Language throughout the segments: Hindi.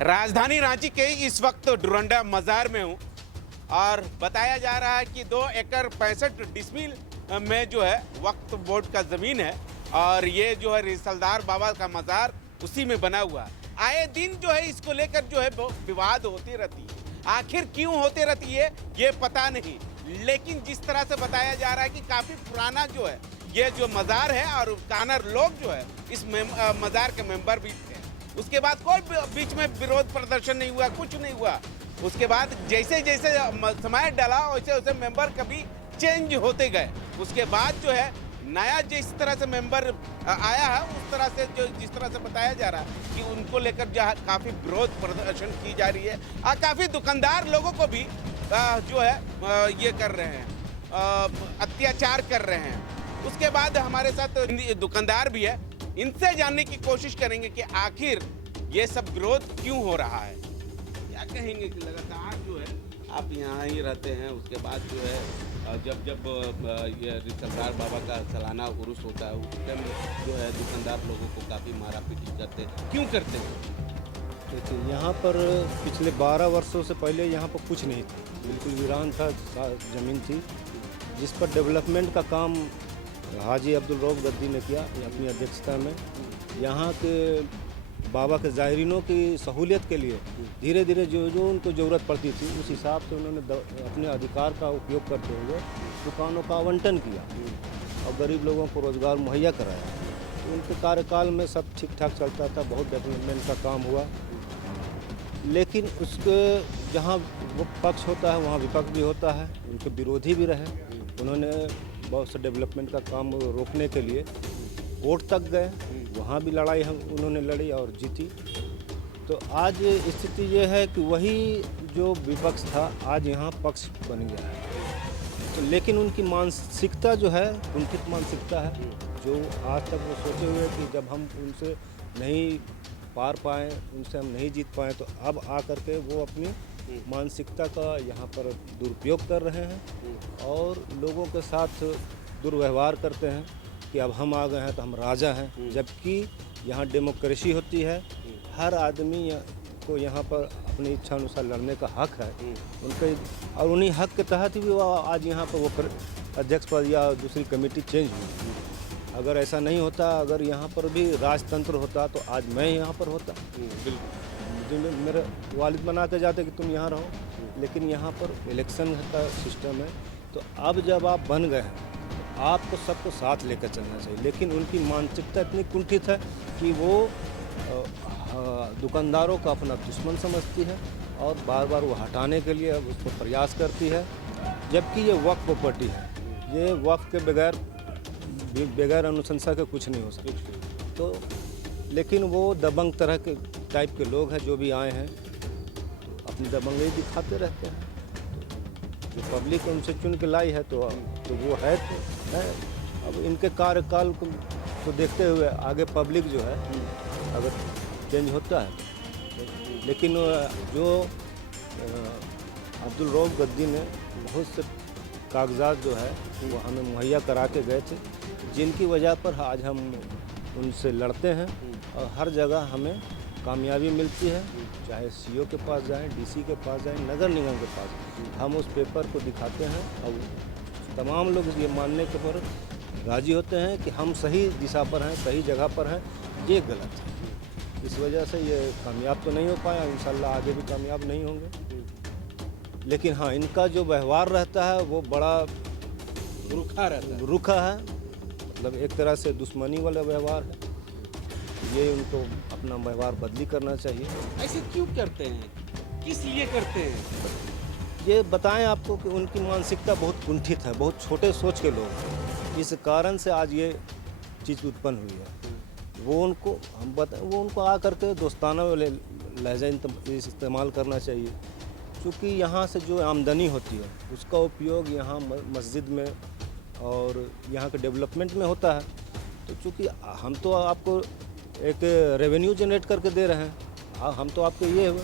राजधानी रांची के इस वक्त डुरंडा मजार में हूँ और बताया जा रहा है कि 2 एकड़ 65 डिसमिल में जो है वक्फ बोर्ड का जमीन है और ये जो है रिसलदार बाबा का मजार उसी में बना हुआ है। आए दिन जो है इसको लेकर जो है विवाद होती रहती है। आखिर क्यों होती रहती है ये पता नहीं, लेकिन जिस तरह से बताया जा रहा है कि काफी पुराना जो है ये जो मजार है और कानर लोग जो है इस मजार के मेंबर भी थे। उसके बाद कोई बीच में विरोध प्रदर्शन नहीं हुआ, कुछ नहीं हुआ। उसके बाद जैसे जैसे समय डाला वैसे वैसे मेंबर कभी चेंज होते गए। उसके बाद जो है नया जिस तरह से मेंबर आया है उस तरह से जो जिस तरह से बताया जा रहा है कि उनको लेकर काफ़ी विरोध प्रदर्शन की जा रही है और काफ़ी दुकानदार लोगों को भी जो है ये कर रहे हैं, अत्याचार कर रहे हैं। उसके बाद हमारे साथ दुकानदार भी है, इनसे जानने की कोशिश करेंगे कि आखिर ये सब विरोध क्यों हो रहा है। क्या कहेंगे कि लगातार जो है आप यहाँ ही रहते हैं, उसके बाद जो है जब ये रिसलदार बाबा का सालाना उर्स होता है उस टाइम जो है दुकानदार लोगों को काफ़ी मारा पीटी करते हैं, क्यों करते हैं? देखिए, यहाँ पर पिछले 12 वर्षों से पहले यहाँ पर कुछ नहीं था, बिल्कुल वीरान था, ज़मीन थी जिस पर डेवलपमेंट का काम हाजी अब्दुल रऊफ गद्दी ने किया अपनी अध्यक्षता में। यहाँ के बाबा के ज़ायरीनों की सहूलियत के लिए धीरे धीरे जो जो उनको ज़रूरत पड़ती थी उस हिसाब से उन्होंने अपने अधिकार का उपयोग करते हुए दुकानों का आवंटन किया और गरीब लोगों को रोज़गार मुहैया कराया। तो उनके कार्यकाल में सब ठीक ठाक चलता था, बहुत डेवलपमेंट का काम हुआ। लेकिन उसके जहाँ वो पक्ष होता है वहाँ विपक्ष भी होता है, उनके विरोधी भी रहे। उन्होंने बहुत से डेवलपमेंट का काम रोकने के लिए कोर्ट तक गए, वहाँ भी लड़ाई उन्होंने लड़ी और जीती। तो आज स्थिति ये है कि वही जो विपक्ष था आज यहाँ पक्ष बन गया है। तो लेकिन उनकी मानसिकता जो है कुंठित मानसिकता है, जो आज तक वो सोचे हुए कि जब हम उनसे नहीं पार पाएँ, उनसे हम नहीं जीत पाएँ, तो अब आकर के वो अपनी मानसिकता का यहाँ पर दुरुपयोग कर रहे हैं और लोगों के साथ दुर्व्यवहार करते हैं कि अब हम आ गए हैं तो हम राजा हैं। जबकि यहाँ डेमोक्रेसी होती है, हर आदमी को यहाँ पर अपनी इच्छा अनुसार लड़ने का हक है उनके, और उन्हीं हक के तहत ही वो आज यहाँ पर वो अध्यक्ष पद या दूसरी कमेटी चेंज हुई। अगर ऐसा नहीं होता, अगर यहाँ पर भी राजतंत्र होता तो आज मैं यहाँ पर होता। मुझे मेरे वालिद बना के जाते कि तुम यहाँ रहो, लेकिन यहाँ पर इलेक्शन का सिस्टम है। तो अब जब आप बन गए हैं तो आपको सबको साथ लेकर चलना चाहिए। लेकिन उनकी मानसिकता इतनी कुंठित है कि वो दुकानदारों का अपना दुश्मन समझती है और बार बार वो हटाने के लिए उसको प्रयास करती है। जबकि ये वक्फ प्रॉपर्टी है, ये वक्फ के बगैर अनुशंसा के कुछ नहीं हो सकता। तो लेकिन वो दबंग तरह के टाइप के लोग हैं जो भी आए हैं तो अपनी दबंगई दिखाते रहते हैं। जो पब्लिक उनसे चुन के लाई है तो वो है तो है। अब इनके कार्यकाल को देखते हुए आगे पब्लिक जो है अगर चेंज होता है लेकिन जो अब्दुल रऊफ गद्दी ने बहुत से कागजात जो है वो हमें मुहैया करा के गए थे, जिनकी वजह पर आज हम उनसे लड़ते हैं और हर जगह हमें कामयाबी मिलती है। चाहे सीओ के पास जाएं, डीसी के पास जाएं, नगर निगम के पास, हम उस पेपर को दिखाते हैं और तमाम लोग ये मानने के पर राजी होते हैं कि हम सही दिशा पर हैं, सही जगह पर हैं, ये गलत है। इस वजह से ये कामयाब तो नहीं हो पाया, इंशाल्लाह आगे भी कामयाब नहीं होंगे। लेकिन हाँ, इनका जो व्यवहार रहता है वो बड़ा रुखा रहता है, रुखा है, मतलब एक तरह से दुश्मनी वाला व्यवहार है। ये उनको अपना व्यवहार बदली करना चाहिए। ऐसे क्यों करते हैं, किस लिए करते हैं? ये बताएं आपको कि उनकी मानसिकता बहुत कुंठित है, बहुत छोटे सोच के लोग हैं। इस कारण से आज ये चीज़ उत्पन्न हुई है। वो उनको हम बताएं, वो उनको आकर के दोस्ताना लहजा इस्तेमाल करना चाहिए। क्योंकि यहाँ से जो आमदनी होती है उसका उपयोग यहाँ मस्जिद में और यहाँ के डेवलपमेंट में होता है। तो चूँकि हम तो आपको एक रेवेन्यू जनरेट करके दे रहे हैं, हम तो आपको ये है,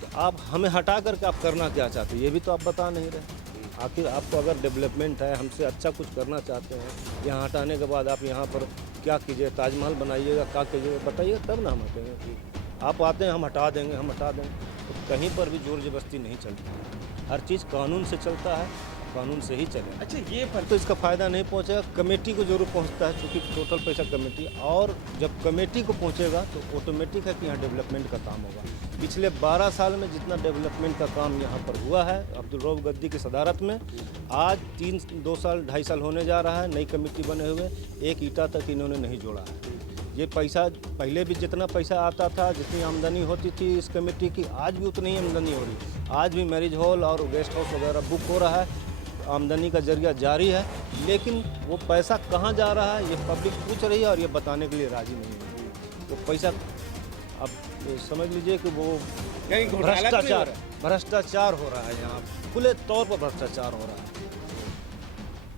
तो आप हमें हटा करके आप करना क्या चाहते हैं ये भी तो आप बता नहीं रहे। आखिर आपको अगर डेवलपमेंट है, हमसे अच्छा कुछ करना चाहते हैं, यहाँ हटाने के बाद आप यहाँ पर क्या कीजिए, ताजमहल बनाइएगा, क्या कीजिएगा बताइएगा, तब ना हम हटेंगे। आप आते हैं हम हटा देंगे, तो कहीं पर भी जोर जबरदस्ती नहीं चलती। हर चीज़ कानून से चलता है, कानून से ही चलेगा। अच्छा, ये पर तो इसका फ़ायदा नहीं पहुंचेगा, कमेटी को जरूर पहुंचता है, क्योंकि टोटल पैसा कमेटी, और जब कमेटी को पहुंचेगा तो ऑटोमेटिक है कि यहाँ डेवलपमेंट का काम होगा। पिछले 12 साल में जितना डेवलपमेंट का काम यहाँ पर हुआ है अब्दुल रऊफ गद्दी की सदारत में, आज 2 साल 2.5 साल होने जा रहा है नई कमेटी बने हुए, एक ईंटा तक इन्होंने नहीं जोड़ा है। ये पैसा पहले भी जितना पैसा आता था, जितनी आमदनी होती थी इस कमेटी की, आज भी उतनी ही आमदनी हो रही। आज भी मैरिज हॉल और गेस्ट हाउस वगैरह बुक हो रहा है, आमदनी का जरिया जारी है, लेकिन वो पैसा कहाँ जा रहा है ये पब्लिक पूछ रही है और ये बताने के लिए राजी नहीं है। तो पैसा अब समझ लीजिए कि वो कहीं घोटाला तो नहीं हो रहा? भ्रष्टाचार हो रहा है, यहाँ खुले तौर पर भ्रष्टाचार हो रहा है।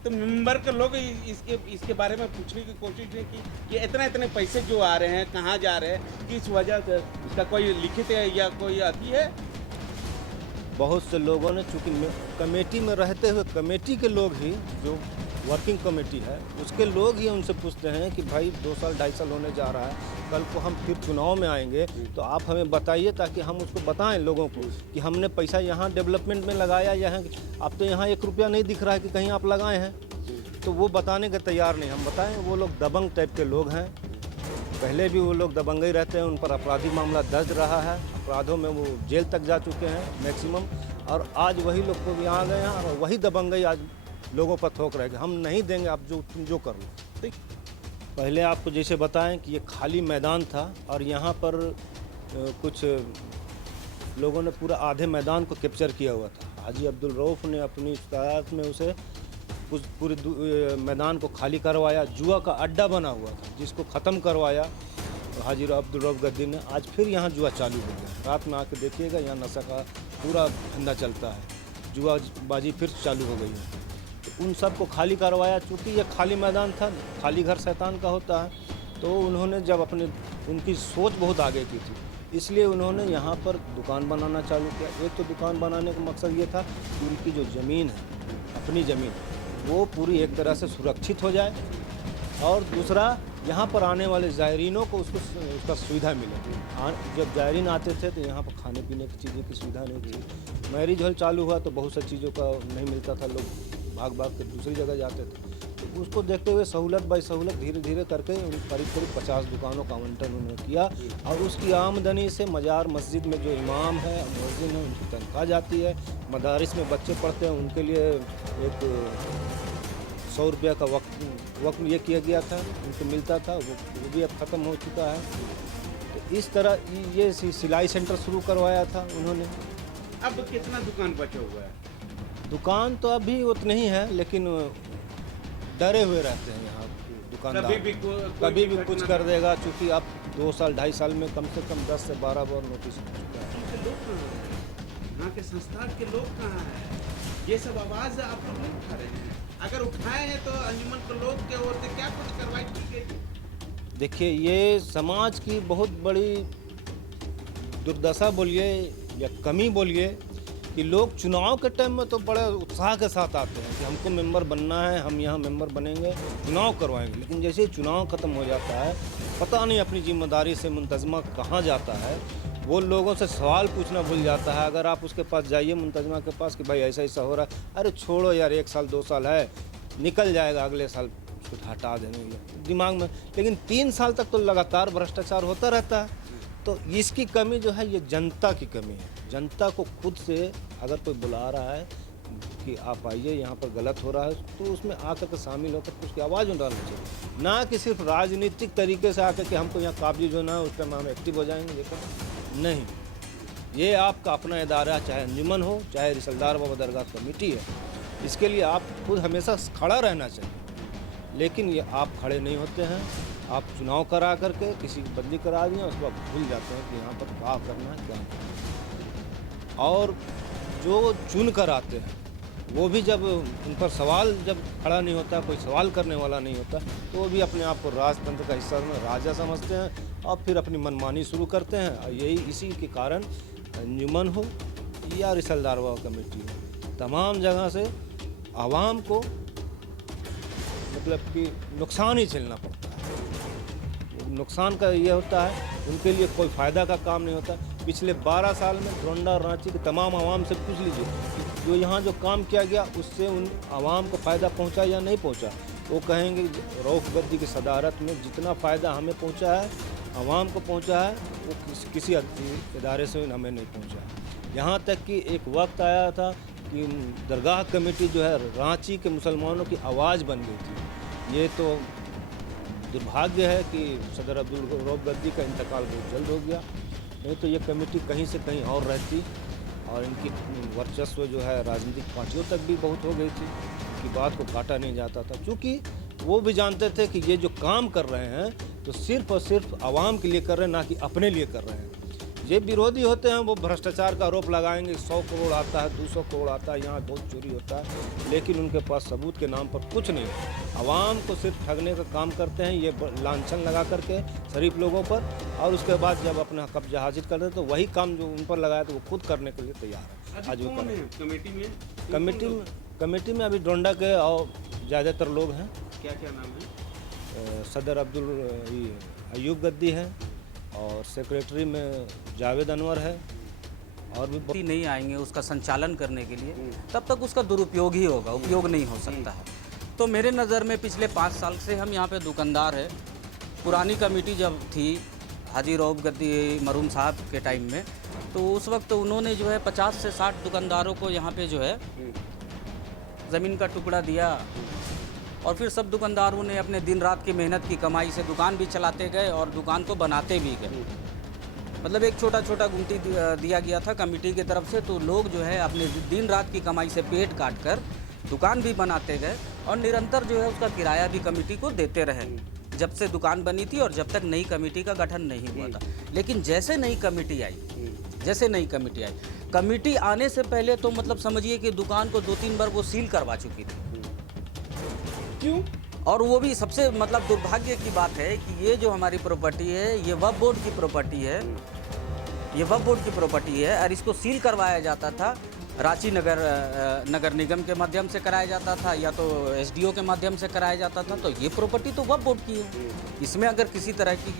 तो मेंबर के लोग इसके बारे में पूछने की कोशिश नहीं की कि इतने पैसे जो आ रहे हैं कहाँ जा रहे हैं, किस वजह से, इसका कोई लिखित है या कोई अति है? बहुत से लोगों ने, चूँकि कमेटी में रहते हुए कमेटी के लोग ही, जो वर्किंग कमेटी है उसके लोग ही उनसे पूछते हैं कि भाई 2 साल 2.5 साल होने जा रहा है, कल को हम फिर चुनाव में आएंगे तो आप हमें बताइए, ताकि हम उसको बताएं लोगों को कि हमने पैसा यहाँ डेवलपमेंट में लगाया, यहाँ अब तो यहाँ 1 रुपया नहीं दिख रहा है कि कहीं आप लगाए हैं। तो वो बताने के तैयार नहीं, हम बताएं। वो लोग दबंग टाइप के लोग हैं, पहले भी वो लोग दबंगई रहते हैं, उन पर आपराधिक मामला दर्ज रहा है, अपराधों में वो जेल तक जा चुके हैं मैक्सिमम, और आज वही लोग को भी आ गए हैं और वही दबंगई आज लोगों पर थोक रहे कि हम नहीं देंगे, आप तुम जो कर लो। ठीक, पहले आपको जैसे बताएं कि ये खाली मैदान था और यहाँ पर कुछ लोगों ने पूरा आधे मैदान को कैप्चर किया हुआ था। हाजी अब्दुल रऊफ ने अपनी इस्ताद में उसे उस पूरे मैदान को खाली करवाया, जुआ का अड्डा बना हुआ था जिसको ख़त्म करवाया हाजी अब्दुल रऊफ गद्दी ने। आज फिर यहाँ जुआ चालू हो गया, रात में आके देखिएगा यहाँ नशा का पूरा धंधा चलता है, जुआ बाजी फिर चालू हो गई है। तो उन सब को खाली करवाया, चूँकि ये खाली मैदान था, खाली घर शैतान का होता है, तो उन्होंने जब उनकी सोच बहुत आगे की थी, इसलिए उन्होंने यहाँ पर दुकान बनाना चालू किया। एक तो दुकान बनाने का मकसद ये था कि उनकी जो ज़मीन है, अपनी ज़मीन, वो पूरी एक तरह से सुरक्षित हो जाए, और दूसरा यहाँ पर आने वाले ज़ायरीनों को उसका सुविधा मिले। जब ज़ायरीन आते थे तो यहाँ पर खाने पीने की चीज़ों की सुविधा नहीं थी। मैरिज हॉल चालू हुआ तो बहुत सी चीज़ों का नहीं मिलता था, लोग भाग भाग कर दूसरी जगह जाते थे। तो उसको देखते हुए सहूलत बाई सहूलत धीरे धीरे करके करीब 50 दुकानों का आवंटन उन्होंने किया, और उसकी आमदनी से मज़ार मस्जिद में जो इमाम है, मुअज्जिन है, उनकी तनख्वाह जाती है। मदारिस में बच्चे पढ़ते हैं, उनके लिए एक 100 रुपया का वक्त ये किया गया था, उनको मिलता था, वो भी अब ख़त्म हो चुका है। तो इस तरह ये सिलाई सेंटर शुरू करवाया था उन्होंने। अब कितना दुकान बचा हुआ है? दुकान तो अभी उतने ही है, लेकिन डरे हुए रहते हैं यहाँ दुकानदार, कभी भी कुछ कर देगा, क्योंकि अब 2 साल 2.5 साल में कम से कम 10 से 12 बार नोटिस हो चुका है। लोग कहाँ हैं? यहाँ के संस्थान के लोग कहाँ हैं? ये सब आवाज़ आप लोग नहीं उठा रहे हैं। अगर उठाए हैं तो अंजुमन के लोग के ओर से क्या कुछ कार्रवाई की गई? देखिए, ये समाज की बहुत बड़ी दुर्दशा बोलिए या कमी बोलिए कि लोग चुनाव के टाइम में तो बड़े उत्साह के साथ आते हैं कि हमको मेंबर बनना है, हम यहाँ मेंबर बनेंगे, चुनाव करवाएंगे। लेकिन जैसे ही चुनाव ख़त्म हो जाता है, पता नहीं अपनी जिम्मेदारी से मुंतजमा कहाँ जाता है, वो लोगों से सवाल पूछना भूल जाता है। अगर आप उसके पास जाइए मुंतजमा के पास कि भाई ऐसा ऐसा हो रहा है, अरे छोड़ो यार, 1 साल 2 साल है, निकल जाएगा, अगले साल उसको हटा देंगे दिमाग में। लेकिन 3 साल तक तो लगातार भ्रष्टाचार होता रहता है। तो इसकी कमी जो है, ये जनता की कमी है। जनता को खुद से अगर कोई बुला रहा है कि आप आइए, यहाँ पर गलत हो रहा है, तो उसमें आकर के शामिल होकर उसकी आवाज़ उठानी चाहिए, ना कि सिर्फ राजनीतिक तरीके से आकर के हमको यहाँ काबिज जो ना उस टाइम हम एक्टिव हो जाएंगे। लेकिन नहीं, ये आपका अपना इदारा, चाहे अंजुमन हो, चाहे रिसलदार बाबा दरगाह कमेटी है, इसके लिए आप खुद हमेशा खड़ा रहना चाहिए। लेकिन ये आप खड़े नहीं होते हैं, आप चुनाव करा करके किसी की बदली करा दिए, उसके बाद भूल जाते हैं कि यहाँ पर क्या करना है, क्या करना। और जो चुन कर आते हैं वो भी जब उन पर सवाल जब खड़ा नहीं होता, कोई सवाल करने वाला नहीं होता, तो वो भी अपने आप को राजतंत्र का हिस्सा में राजा समझते हैं और फिर अपनी मनमानी शुरू करते हैं। और यही इसी के कारण अंजुमन हो या रिसलदार बाबा कमेटी हो, तमाम जगह से आवाम को मतलब कि नुकसान ही झेलना पड़ता है। नुकसान का ये होता है, उनके लिए कोई फ़ायदा का काम नहीं होता। पिछले 12 साल में ड्रोंडा और रांची के तमाम आवाम से पूछ लीजिए कि जो यहाँ जो काम किया गया उससे उन आवाम को फ़ायदा पहुँचा या नहीं पहुँचा। वो कहेंगे रऊफ़ गद्दी की सदारत में जितना फ़ायदा हमें पहुँचा है, आवाम को पहुँचा है, वो किसी इदारे से हमें नहीं पहुँचा है। यहाँ तक कि एक वक्त आया था कि दरगाह कमेटी जो है रांची के मुसलमानों की आवाज़ बन गई थी। ये तो दुर्भाग्य है कि सदर अब्दुल रऊफ़ गद्दी का इंतकाल बहुत जल्द हो गया, नहीं तो ये कमेटी कहीं से कहीं और रहती और इनकी वर्चस्व जो है राजनीतिक पार्टियों तक भी बहुत हो गई थी कि बात को काटा नहीं जाता था, क्योंकि वो भी जानते थे कि ये जो काम कर रहे हैं तो सिर्फ और सिर्फ आवाम के लिए कर रहे हैं, ना कि अपने लिए कर रहे हैं। ये विरोधी होते हैं, वो भ्रष्टाचार का आरोप लगाएंगे, 100 करोड़ आता है, 200 करोड़ आता है, यहाँ बहुत चोरी होता है, लेकिन उनके पास सबूत के नाम पर कुछ नहीं। आवाम को सिर्फ ठगने का काम करते हैं, ये लांछन लगा करके शरीफ लोगों पर, और उसके बाद जब अपना कब्जा हासिल कर देते तो वही काम जो उन पर लगाया तो वो खुद करने के लिए तैयार है। आज वो कमेटी में अभी ड्रोंडा के और ज़्यादातर लोग हैं। क्या क्या नाम है? सदर अयूब गद्दी है और सेक्रेटरी में जावेद अनवर है, और भी नहीं आएंगे उसका संचालन करने के लिए, तब तक उसका दुरुपयोग ही होगा, उपयोग नहीं हो सकता है। तो मेरे नज़र में पिछले 5 साल से हम यहाँ पे दुकानदार है। पुरानी कमेटी जब थी हाजी रऊफ़ गद्दी मरहूम साहब के टाइम में, तो उस वक्त उन्होंने जो है 50 से 60 दुकानदारों को यहाँ पे जो है ज़मीन का टुकड़ा दिया, और फिर सब दुकानदारों ने अपने दिन रात की मेहनत की कमाई से दुकान भी चलाते गए और दुकान को बनाते भी गए। मतलब एक छोटा छोटा गुमटी दिया गया था कमेटी की तरफ से, तो लोग जो है अपने दिन रात की कमाई से पेट काट कर दुकान भी बनाते गए और निरंतर जो है उसका किराया भी कमेटी को देते रहे, जब से दुकान बनी थी और जब तक नई कमेटी का गठन नहीं हुआ था। लेकिन जैसे नई कमेटी आई, कमेटी आने से पहले तो मतलब समझिए कि दुकान को 2-3 बार वो सील करवा चुकी थी। क्यों? और वो भी सबसे मतलब दुर्भाग्य की बात है कि ये जो हमारी प्रॉपर्टी है ये वक्फ बोर्ड की प्रॉपर्टी है, और इसको सील करवाया जाता था। रांची नगर निगम के माध्यम से कराया जाता था या तो एसडीओ के माध्यम से कराया जाता था। तो ये प्रॉपर्टी तो वक्फ बोर्ड की है, इसमें अगर किसी तरह की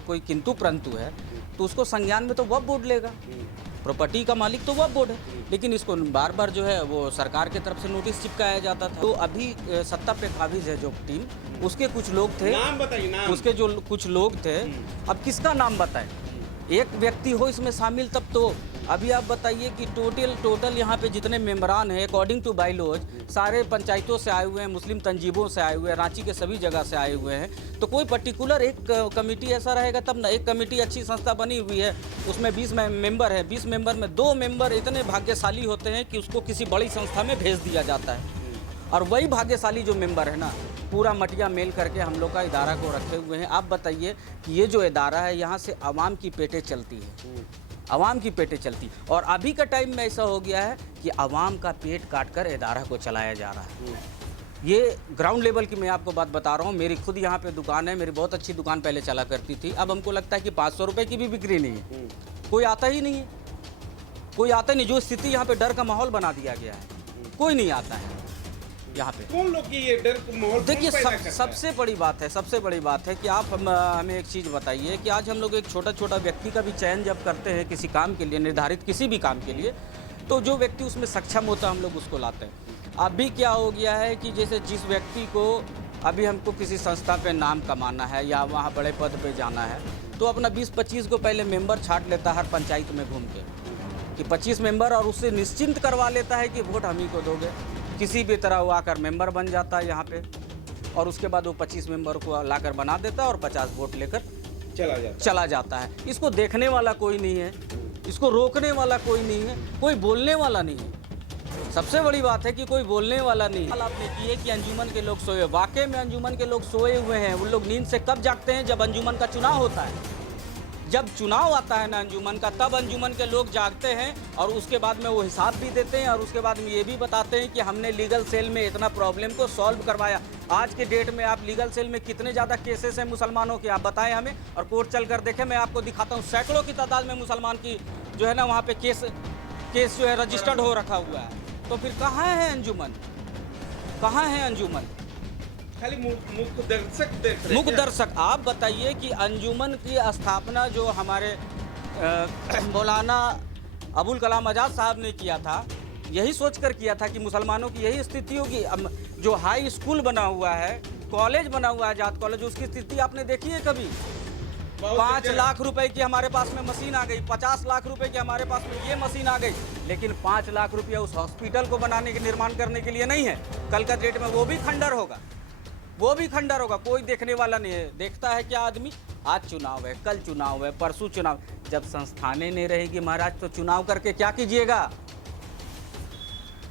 कोई किंतु परंतु है तो उसको संज्ञान में तो वक्फ बोर्ड लेगा। प्रॉपर्टी का मालिक तो वक्फ बोर्ड है, लेकिन इसको बार बार जो है वो सरकार की तरफ से नोटिस चिपकाया जाता था। तो अभी सत्ता पे काबिज है जो टीम, उसके कुछ लोग थे, नाम बताइए नाम। उसके जो कुछ लोग थे, अब किसका नाम बताएं? एक व्यक्ति हो इसमें शामिल तब तो। अभी आप बताइए कि टोटल यहाँ पे जितने मेंबरान हैं अकॉर्डिंग टू बाईलॉज सारे पंचायतों से आए हुए हैं, मुस्लिम तंजीबों से आए हुए हैं, रांची के सभी जगह से आए हुए हैं। तो कोई पर्टिकुलर एक कमेटी ऐसा रहेगा तब ना। एक कमेटी अच्छी संस्था बनी हुई है, उसमें 20 मेंबर है, 20 मेंबर में 2 मेंबर इतने भाग्यशाली होते हैं कि उसको किसी बड़ी संस्था में भेज दिया जाता है, और वही भाग्यशाली जो मेंबर है ना पूरा मटिया मेल करके हम लोग का इदारा को रखे हुए हैं। आप बताइए कि ये जो इदारा है यहाँ से आवाम की पेटें चलती है, आवाम की पेटें चलती, और अभी का टाइम में ऐसा हो गया है कि आवाम का पेट काट कर इदारा को चलाया जा रहा है। ये ग्राउंड लेवल की मैं आपको बात बता रहा हूँ। मेरी खुद यहाँ पे दुकान है, मेरी बहुत अच्छी दुकान पहले चला करती थी। अब हमको लगता है कि 500 रुपये की भी बिक्री नहीं है, कोई आता ही नहीं है, कोई आता नहीं। जो स्थिति यहाँ पे डर का माहौल बना दिया गया है, कोई नहीं आता है यहाँ पे। कौन लोग की ये डर का माहौल देखिए सबसे बड़ी बात है कि आप हमें एक चीज़ बताइए कि आज हम लोग एक छोटा व्यक्ति का भी चयन जब करते हैं किसी काम के लिए, निर्धारित किसी भी काम के लिए, तो जो व्यक्ति उसमें सक्षम होता है हम लोग उसको लाते हैं। अभी क्या हो गया है कि जैसे जिस व्यक्ति को अभी हमको किसी संस्था पे नाम कमाना है या वहाँ बड़े पद पे जाना है, तो अपना 20-25 को पहले मेंबर छांट लेता है हर पंचायत में घूम के कि 25 मेंबर, और उससे निश्चिंत करवा लेता है कि वोट हम ही को दोगे। किसी भी तरह वो आकर मेंबर बन जाता है यहाँ पे, और उसके बाद वो 25 मेंबर को लाकर बना देता है और 50 वोट लेकर चला जाता है। इसको देखने वाला कोई नहीं है, इसको रोकने वाला कोई नहीं है, कोई बोलने वाला नहीं है। सबसे बड़ी बात है कि कोई बोलने वाला नहीं है। आपने की है कि अंजुमन के लोग सोए, वाकई में अंजुमन के लोग सोए हुए हैं। उन लोग नींद से कब जागते हैं? जब अंजुमन का चुनाव होता है, जब चुनाव आता है ना अंजुमन का, तब अंजुमन के लोग जागते हैं और उसके बाद में वो हिसाब भी देते हैं और उसके बाद में ये भी बताते हैं कि हमने लीगल सेल में इतना प्रॉब्लम को सॉल्व करवाया। आज के डेट में आप लीगल सेल में कितने ज़्यादा केसेस हैं मुसलमानों के, आप बताएं हमें, और कोर्ट चल कर देखें। मैं आपको दिखाता हूँ, सैकड़ों की तादाद में मुसलमान की जो है ना वहाँ पे केस जो है रजिस्टर्ड हो रखा हुआ है। तो फिर कहाँ है अंजुमन, कहाँ है अंजुमन? खाली मुख्य दर्शक देख रहे हैं मुख्य क्या? दर्शक आप बताइए कि अंजुमन की स्थापना जो हमारे मौलाना अबुल कलाम आज़ाद साहब ने किया था, यही सोचकर किया था कि मुसलमानों की यही स्थिति होगी। जो हाई स्कूल बना हुआ है, कॉलेज बना हुआ है आज़ाद कॉलेज, उसकी स्थिति आपने देखी है कभी? 5 लाख रुपए की हमारे पास में मशीन आ गई, 50 लाख रुपए की हमारे पास में ये मशीन आ गई, लेकिन 5 लाख रुपया उस हॉस्पिटल को बनाने के निर्माण करने के लिए नहीं है। कल का डेट में वो भी खंडर होगा, वो भी खंडर होगा, कोई देखने वाला नहीं है। देखता है क्या आदमी? आज चुनाव है, कल चुनाव है, परसों चुनाव। जब संस्थानें नहीं रहेगी महाराज तो चुनाव करके क्या कीजिएगा?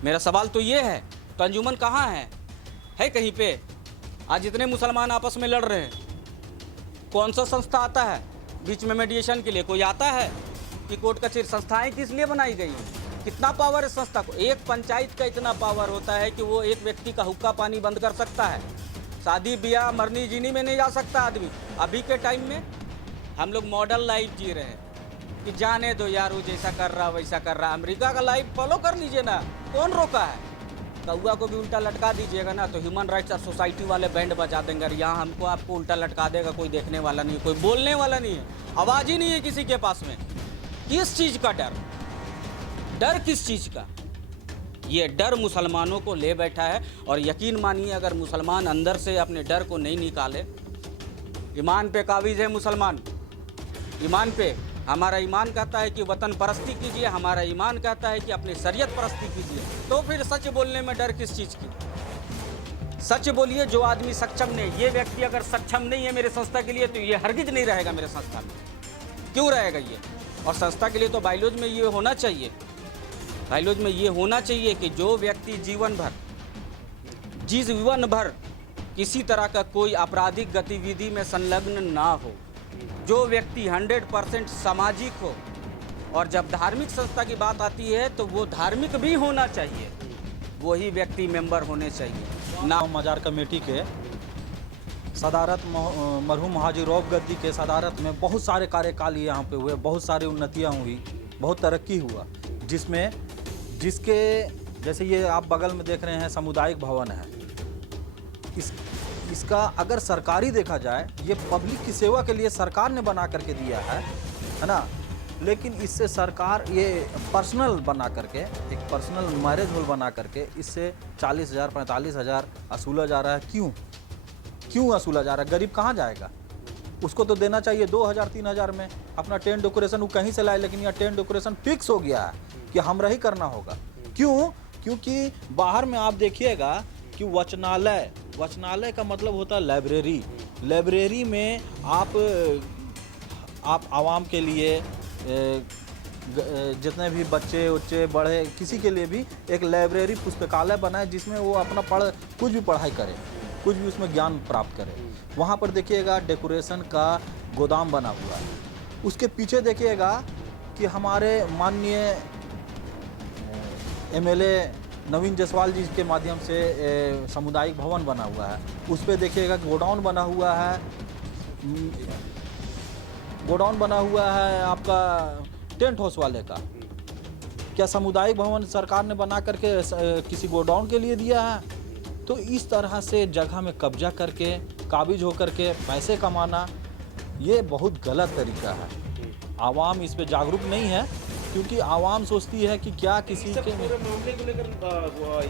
मेरा सवाल तो ये है। तो अंजुमन कहाँ है कहीं पे? आज इतने मुसलमान आपस में लड़ रहे हैं, कौन सा संस्था आता है बीच में मेडिएशन के लिए? कोई आता है कि कोर्ट कचहरी? संस्थाएं किस लिए बनाई गई हैं? कितना पावर है संस्था को? एक पंचायत का इतना पावर होता है कि वो एक व्यक्ति का हुक्का पानी बंद कर सकता है, शादी ब्याह मरनी जीनी में नहीं जा सकता आदमी। अभी के टाइम में हम लोग मॉडल लाइफ जी रहे हैं कि जाने दो यार, वो जैसा कर रहा वैसा कर रहा। अमेरिका का लाइफ फॉलो कर लीजिए ना, कौन रोका है? कौआ को भी उल्टा लटका दीजिएगा ना तो ह्यूमन राइट्स और सोसाइटी वाले बैंड बजा देंगे। यहाँ हमको आपको उल्टा लटका देगा, कोई देखने वाला नहीं है, कोई बोलने वाला नहीं है, आवाज़ ही नहीं है किसी के पास में। किस चीज़ का डर? डर किस चीज़ का? ये डर मुसलमानों को ले बैठा है। और यकीन मानिए अगर मुसलमान अंदर से अपने डर को नहीं निकाले, ईमान पे काबिज है मुसलमान, ईमान पे। हमारा ईमान कहता है कि वतन परस्ती कीजिए, हमारा ईमान कहता है कि अपनी शरीयत परस्ती कीजिए। तो फिर सच बोलने में डर किस चीज़ की? सच बोलिए। जो आदमी सक्षम नहीं, ये व्यक्ति अगर सक्षम नहीं है मेरे संस्था के लिए तो ये हरगिज नहीं रहेगा मेरे संस्था में। क्यों रहेगा ये? और संस्था के लिए तो बायलॉज में ये होना चाहिए, बायलॉज में ये होना चाहिए कि जो व्यक्ति जीवन भर किसी तरह का कोई आपराधिक गतिविधि में संलग्न ना हो, जो व्यक्ति 100% सामाजिक हो, और जब धार्मिक संस्था की बात आती है तो वो धार्मिक भी होना चाहिए, वही व्यक्ति मेंबर होने चाहिए ना। मजार कमेटी के सदारत मरहूम हाजी रऊफ गद्दी के सदारत में बहुत सारे कार्यकाल यहाँ पे हुए, बहुत सारी उन्नतियाँ हुई, बहुत तरक्की हुआ, जिसके जैसे ये आप बगल में देख रहे हैं सामुदायिक भवन है। इसका अगर सरकारी देखा जाए, ये पब्लिक की सेवा के लिए सरकार ने बना करके दिया है ना, लेकिन इससे सरकार ये पर्सनल बना करके, एक पर्सनल मैरिज हॉल बना करके इससे 40,000 45,000 वसूला जा रहा है। क्यों वसूला जा रहा है? गरीब कहाँ जाएगा? उसको तो देना चाहिए 2,000 3,000 में अपना टेंट डेकोरेशन वो कहीं से लाए, लेकिन यह टेंट डेकोरेशन फिक्स हो गया है कि हमरा ही करना होगा। क्यों? क्योंकि बाहर में आप देखिएगा कि वचनालय का मतलब होता है लाइब्रेरी में आप आवाम के लिए जितने भी बच्चे उच्चे बड़े किसी के लिए भी एक लाइब्रेरी पुस्तकालय बनाए जिसमें वो अपना कुछ भी पढ़ाई करे, कुछ भी उसमें ज्ञान प्राप्त करे। वहाँ पर देखिएगा डेकोरेशन का गोदाम बना हुआ है। उसके पीछे देखिएगा कि हमारे माननीय MLA नवीन जायसवाल जी के माध्यम से सामुदायिक भवन बना हुआ है। उस पर देखिएगा गोडाउन बना हुआ है, आपका टेंट हाउस वाले का। क्या सामुदायिक भवन सरकार ने बना करके किसी गोडाउन के लिए दिया है? तो इस तरह से जगह में कब्जा करके काबिज होकर के पैसे कमाना, ये बहुत गलत तरीका है। आवाम इस पे जागरूक नहीं है, क्योंकि आवाम सोचती है कि क्या किसी के पूरे मामले को लेकर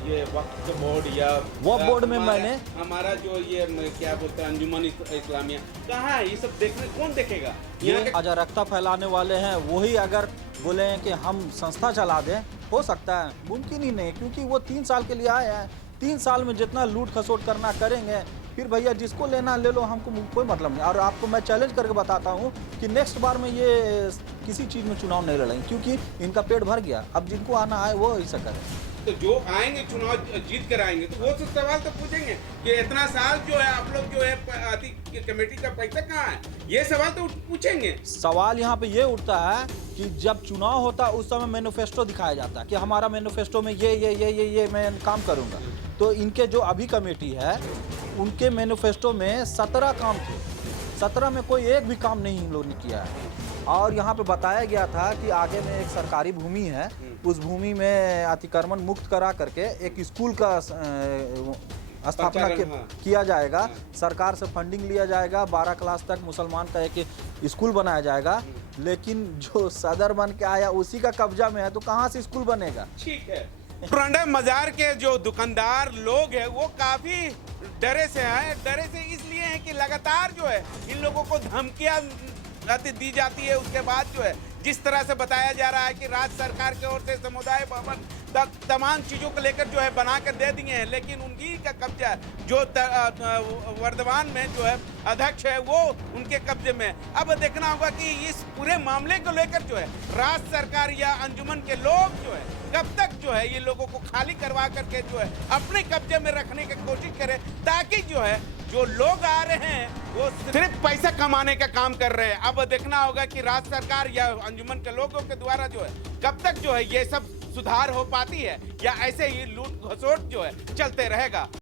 ये वक्फ बोर्ड या वक्फ बोर्ड में मैंने हमारा जो ये क्या बोलते हैं अंजुमन इस्लामिया कहाँ है? ये सब देखने कौन देखेगा? ये अराजकता फैलाने वाले हैं, वही अगर बोले हैं कि हम संस्था चला दें, हो सकता है, मुमकिन ही नहीं, क्योंकि वो 3 साल के लिए आए हैं। 3 साल में जितना लूट खसोट करना करेंगे, फिर भैया जिसको लेना ले लो, हमको कोई मतलब नहीं। और आपको मैं चैलेंज करके बताता हूँ कि नेक्स्ट बार में ये किसी चीज़ में चुनाव नहीं लड़ेंगे, क्योंकि इनका पेट भर गया। अब जिनको आना आए वो ऐसा करें। तो जो आएंगे चुनाव जीत कर आएंगे तो वो तो सवाल तो पूछेंगे कि इतना साल जो है आप लोग जो है कमेटी का पैसा कहाँ है? ये सवाल तो पूछेंगे। सवाल यहाँ पे ये उठता है कि जब चुनाव होता है उस समय मैनिफेस्टो दिखाया जाता है कि हमारा मैनिफेस्टो में ये मैं काम करूँगा। तो इनके जो अभी कमेटी है उनके मैनिफेस्टो में 17 काम थे, 17 में कोई एक भी काम नहीं इन लोगों ने किया है। और यहाँ पे बताया गया था कि आगे में एक सरकारी भूमि है, उस भूमि में अतिक्रमण मुक्त करा करके एक स्कूल का स्थापना प्रचारण, हाँ। किया जाएगा, सरकार से फंडिंग लिया जाएगा, 12 क्लास तक मुसलमान का एक स्कूल बनाया जाएगा। लेकिन जो सदर बन के आया उसी का कब्जा में है, तो कहाँ से स्कूल बनेगा? ठीक है। डुरंडा मजार के जो दुकानदार लोग हैं वो काफी डरे से हैं। डरे से इसलिए हैं कि लगातार जो है इन लोगों को धमकियां दी जाती है। उसके बाद जो है जिस तरह से बताया जा रहा है कि राज्य सरकार की ओर से समुदाय भवन तक तमाम चीज़ों को लेकर जो है बना कर दे दिए हैं, लेकिन उनकी का कब्जा जो वर्धमान में जो है अध्यक्ष है वो उनके कब्जे में। अब देखना होगा कि इस पूरे मामले को लेकर जो है राज्य सरकार या अंजुमन के लोग जो है कब तक जो है ये लोगों को खाली करवा करके जो है अपने कब्जे में रखने की कोशिश करें, ताकि जो है जो लोग आ रहे हैं वो सिर्फ पैसा कमाने का काम कर रहे हैं। अब देखना होगा कि राज्य सरकार या अंजुमन के लोगों के द्वारा जो है कब तक जो है ये सब सुधार हो पाती है या ऐसे ही लूट घसोट जो है चलते रहेगा।